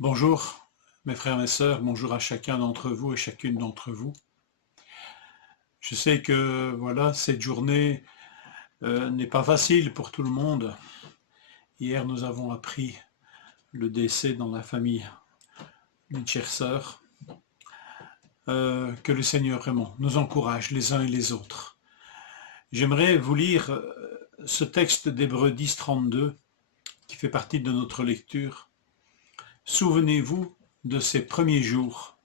Bonjour mes frères et mes sœurs, bonjour à chacun d'entre vous et chacune d'entre vous. Je sais que voilà, cette journée n'est pas facile pour tout le monde. Hier, nous avons appris le décès dans la famille d'une chère sœur. Que le Seigneur vraiment nous encourage les uns et les autres. J'aimerais vous lire ce texte d'Hébreux 10, 32 qui fait partie de notre lecture. Souvenez-vous de ces premiers jours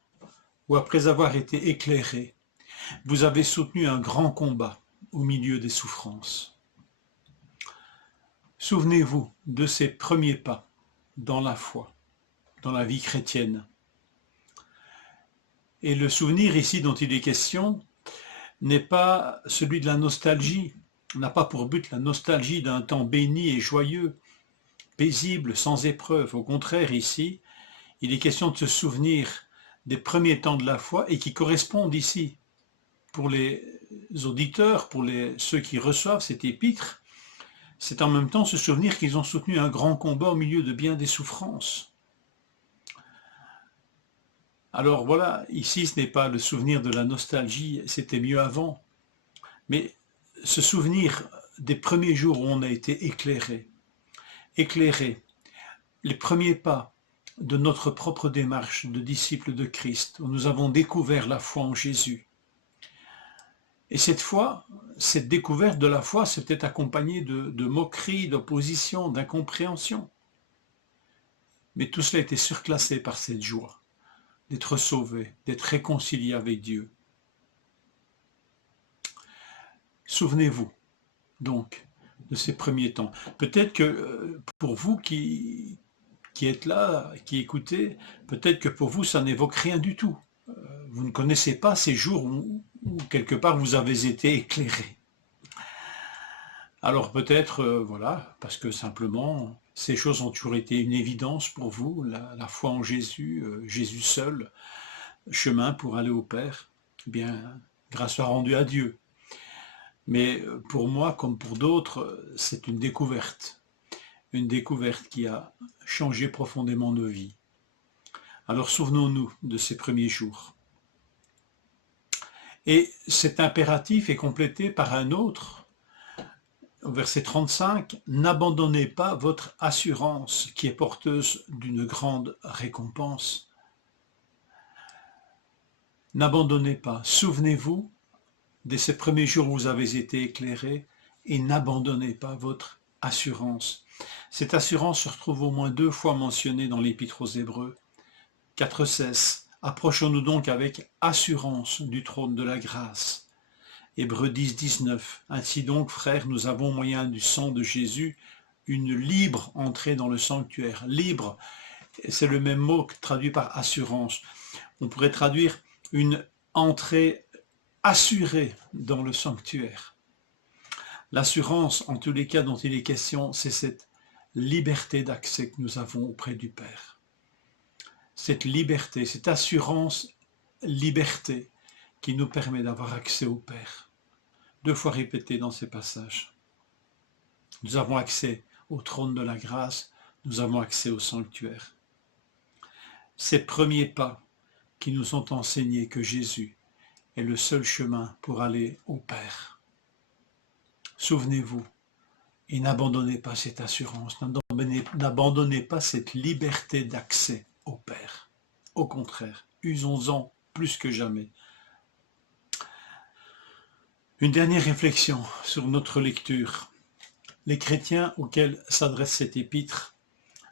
où, après avoir été éclairés, vous avez soutenu un grand combat au milieu des souffrances. Souvenez-vous de ces premiers pas dans la foi, dans la vie chrétienne. Et le souvenir ici dont il est question n'est pas celui de la nostalgie, n'a pas pour but la nostalgie d'un temps béni et joyeux, paisible, sans épreuve. Au contraire, ici, il est question de se souvenir des premiers temps de la foi et qui correspondent ici, pour les auditeurs, pour ceux qui reçoivent cet épître, c'est en même temps se souvenir qu'ils ont soutenu un grand combat au milieu de bien des souffrances. Alors voilà, ici ce n'est pas le souvenir de la nostalgie, c'était mieux avant, mais ce souvenir des premiers jours où on a été éclairé, les premiers pas de notre propre démarche de disciples de Christ, où nous avons découvert la foi en Jésus. Et cette fois, cette découverte de la foi s'est peut-être accompagnée de moqueries, d'opposition, d'incompréhension. Mais tout cela a été surclassé par cette joie d'être sauvé, d'être réconcilié avec Dieu. Souvenez-vous donc de ces premiers temps. Peut-être que pour vous qui êtes là, qui écoutez, peut-être que pour vous ça n'évoque rien du tout. Vous ne connaissez pas ces jours où quelque part vous avez été éclairé. Alors peut-être, voilà, parce que simplement, ces choses ont toujours été une évidence pour vous, la foi en Jésus, Jésus seul, chemin pour aller au Père, eh bien, grâce soit rendue à Dieu. Mais pour moi, comme pour d'autres, c'est une découverte qui a changé profondément nos vies. Alors souvenons-nous de ces premiers jours. Et cet impératif est complété par un autre, au verset 35, « N'abandonnez pas votre assurance qui est porteuse d'une grande récompense. » N'abandonnez pas, souvenez-vous de ces premiers jours où vous avez été éclairés et n'abandonnez pas votre assurance. Cette assurance se retrouve au moins 2 fois mentionnée dans l'Épître aux Hébreux. 4,16. Approchons-nous donc avec assurance du trône de la grâce. Hébreux 10, 19. Ainsi donc, frères, nous avons, au moyen du sang de Jésus, une libre entrée dans le sanctuaire. Libre, c'est le même mot traduit par assurance. On pourrait traduire une entrée assurée dans le sanctuaire. L'assurance, en tous les cas dont il est question, c'est cette liberté d'accès que nous avons auprès du Père. Cette liberté, cette assurance, liberté, qui nous permet d'avoir accès au Père. 2 fois répété dans ces passages. Nous avons accès au trône de la grâce, nous avons accès au sanctuaire. Ces premiers pas qui nous ont enseigné que Jésus est le seul chemin pour aller au Père. Souvenez-vous, et n'abandonnez pas cette assurance, n'abandonnez pas cette liberté d'accès au Père. Au contraire, usons-en plus que jamais. Une dernière réflexion sur notre lecture. Les chrétiens auxquels s'adresse cet épître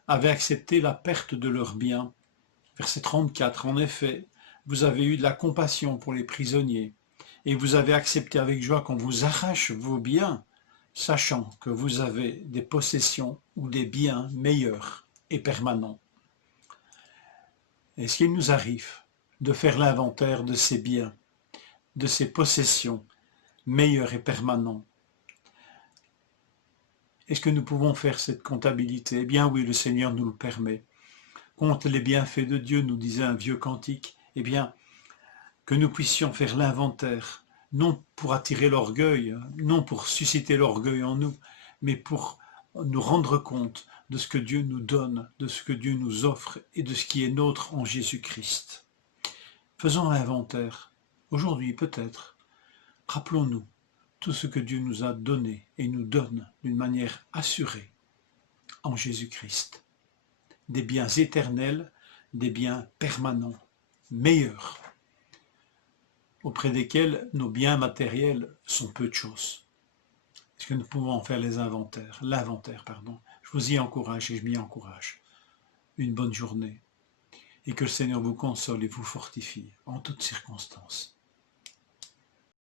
avaient accepté la perte de leurs biens. Verset 34, en effet, vous avez eu de la compassion pour les prisonniers, et vous avez accepté avec joie qu'on vous arrache vos biens, sachant que vous avez des possessions ou des biens meilleurs et permanents. Est-ce qu'il nous arrive de faire l'inventaire de ces biens, de ces possessions meilleurs et permanents? Est-ce que nous pouvons faire cette comptabilité? Eh bien oui, le Seigneur nous le permet. Compte les bienfaits de Dieu, nous disait un vieux cantique. Eh bien, que nous puissions faire l'inventaire, non pour attirer l'orgueil, non pour susciter l'orgueil en nous, mais pour nous rendre compte de ce que Dieu nous donne, de ce que Dieu nous offre et de ce qui est nôtre en Jésus-Christ. Faisons l'inventaire. Aujourd'hui, peut-être, rappelons-nous tout ce que Dieu nous a donné et nous donne d'une manière assurée en Jésus-Christ. Des biens éternels, des biens permanents, meilleurs, auprès desquels nos biens matériels sont peu de choses. Est-ce que nous pouvons en faire l'inventaire, pardon. Je vous y encourage et je m'y encourage. Une bonne journée et que le Seigneur vous console et vous fortifie en toutes circonstances.